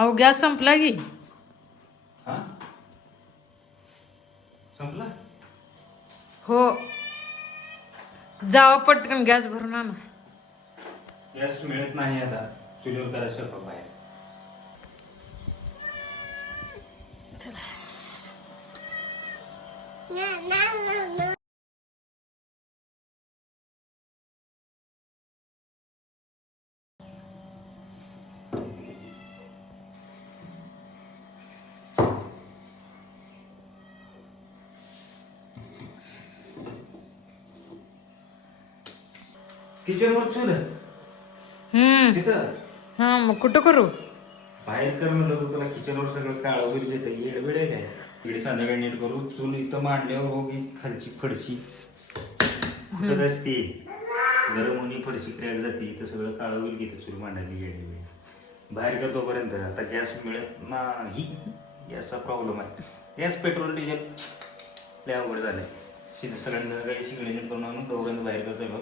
अहो गॅस संपला की. हा संपला. हो जावा पटकन गॅस भरून आणा. गॅस मिळत नाही आता. चुलीवर करायचं स्वयंपाक बाहेर. किचनवर चूल तिथं. हा मग कुठं करू. बाहेर कर म्हणलं तर तुला किचनवर सगळं काळं होईल देतं. येडबिड आहे काय. इकडे संध्याकाळी नीट करू. चूल इथं मांडल्यावर हो की खालची फडशी फुटत असते. गरम होणी फडशी क्रॅक जाते. इथं सगळं काळं होईल की इथं चूल मांडायला येडबिड. बाहेर कर तोपर्यंत. आता गॅस मिळत नाही. गॅसचा प्रॉब्लेम आहे. गॅस पेट्रोल डिझेल लय अवघड झालंय. सगळ्यांना काही शिकले नीट करून आणून तोपर्यंत बाहेर कर सगळं.